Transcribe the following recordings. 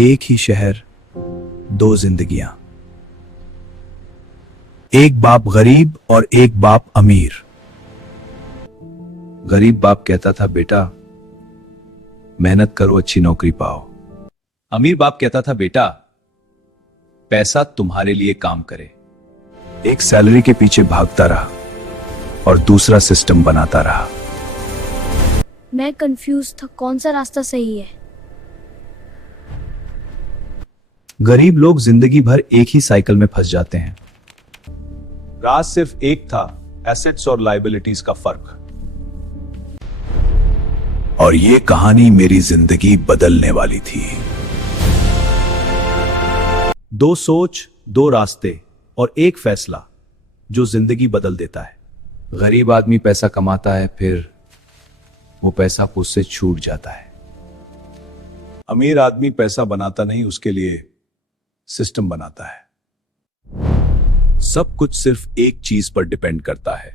एक ही शहर, दो जिंदगियां। एक बाप गरीब और एक बाप अमीर। गरीब बाप कहता था, बेटा मेहनत करो, अच्छी नौकरी पाओ। अमीर बाप कहता था, बेटा पैसा तुम्हारे लिए काम करे। एक सैलरी के पीछे भागता रहा और दूसरा सिस्टम बनाता रहा। मैं कंफ्यूज था, कौन सा रास्ता सही है। गरीब लोग जिंदगी भर एक ही साइकिल में फंस जाते हैं। राज सिर्फ एक था, एसेट्स और लायबिलिटीज का फर्क। और ये कहानी मेरी जिंदगी बदलने वाली थी। दो सोच, दो रास्ते और एक फैसला जो जिंदगी बदल देता है। गरीब आदमी पैसा कमाता है, फिर वो पैसा उससे छूट जाता है। अमीर आदमी पैसा बनाता नहीं, उसके लिए सिस्टम बनाता है। सब कुछ सिर्फ एक चीज पर डिपेंड करता है।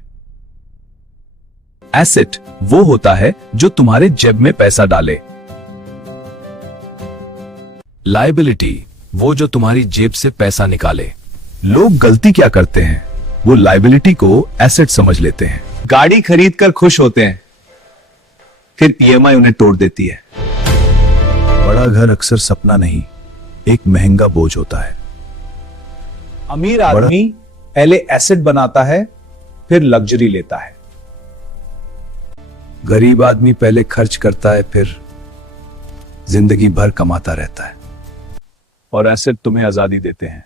एसेट वो होता है जो तुम्हारे जेब में पैसा डाले। लायबिलिटी वो जो तुम्हारी जेब से पैसा निकाले। लोग गलती क्या करते हैं, वो लायबिलिटी को एसेट समझ लेते हैं। गाड़ी खरीद कर खुश होते हैं, फिर ईएमआई उन्हें तोड़ देती है। बड़ा घर अक्सर सपना नहीं, एक महंगा बोझ होता है। अमीर आदमी पहले एसेट बनाता है, फिर लग्जरी लेता है। गरीब आदमी पहले खर्च करता है, फिर जिंदगी भर कमाता रहता है। और एसेट तुम्हें आजादी देते हैं।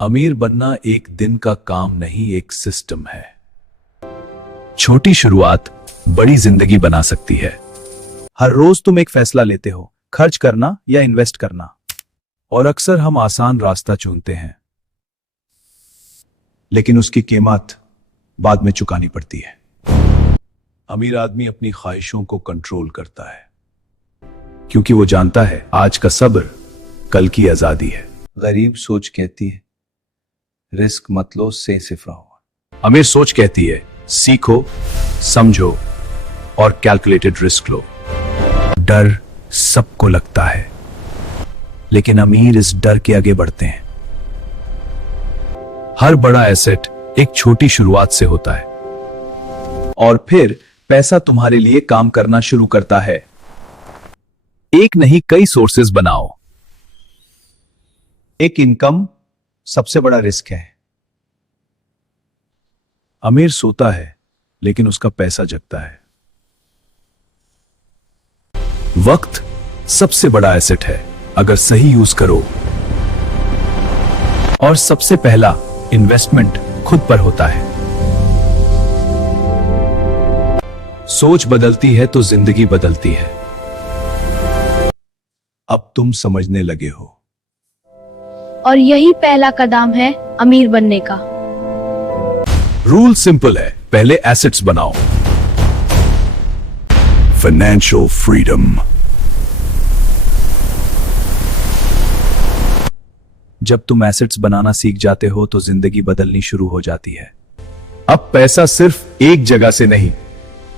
अमीर बनना एक दिन का काम नहीं, एक सिस्टम है। छोटी शुरुआत बड़ी जिंदगी बना सकती है। हर रोज तुम एक फैसला लेते हो, खर्च करना या इन्वेस्ट करना। और अक्सर हम आसान रास्ता चुनते हैं, लेकिन उसकी कीमत बाद में चुकानी पड़ती है। अमीर आदमी अपनी ख्वाहिशों को कंट्रोल करता है, क्योंकि वो जानता है आज का सब्र कल की आजादी है। गरीब सोच कहती है, रिस्क मत लो, सिर्फ रहो। अमीर सोच कहती है, सीखो, समझो और कैलकुलेटेड रिस्क लो। डर सबको लगता है, लेकिन अमीर इस डर के आगे बढ़ते हैं। हर बड़ा एसेट एक छोटी शुरुआत से होता है, और फिर पैसा तुम्हारे लिए काम करना शुरू करता है। एक नहीं, कई सोर्सेज बनाओ। एक इनकम सबसे बड़ा रिस्क है। अमीर सोता है, लेकिन उसका पैसा जगता है। वक्त सबसे बड़ा एसेट है, अगर सही यूज करो। और सबसे पहला इन्वेस्टमेंट खुद पर होता है। सोच बदलती है तो जिंदगी बदलती है। अब तुम समझने लगे हो। और यही पहला कदम है अमीर बनने का। रूल सिंपल है, पहले एसेट्स बनाओ। Financial freedom. जब तुम एसेट्स बनाना सीख जाते हो तो जिंदगी बदलनी शुरू हो जाती है। अब पैसा सिर्फ एक जगह से नहीं,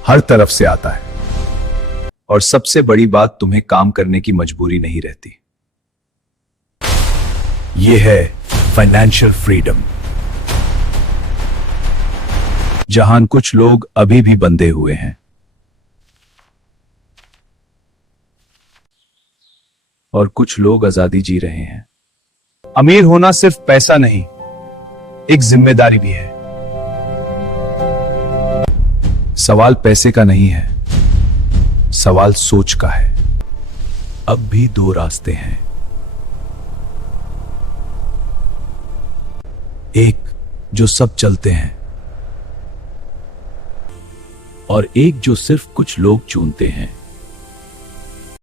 हर तरफ से आता है। और सबसे बड़ी बात, तुम्हें काम करने की मजबूरी नहीं रहती। यह है फाइनेंशियल फ्रीडम, जहां कुछ लोग अभी भी बंधे हुए हैं और कुछ लोग आजादी जी रहे हैं। अमीर होना सिर्फ पैसा नहीं, एक जिम्मेदारी भी है। सवाल पैसे का नहीं है, सवाल सोच का है। अब भी दो रास्ते हैं, एक जो सब चलते हैं और एक जो सिर्फ कुछ लोग चुनते हैं।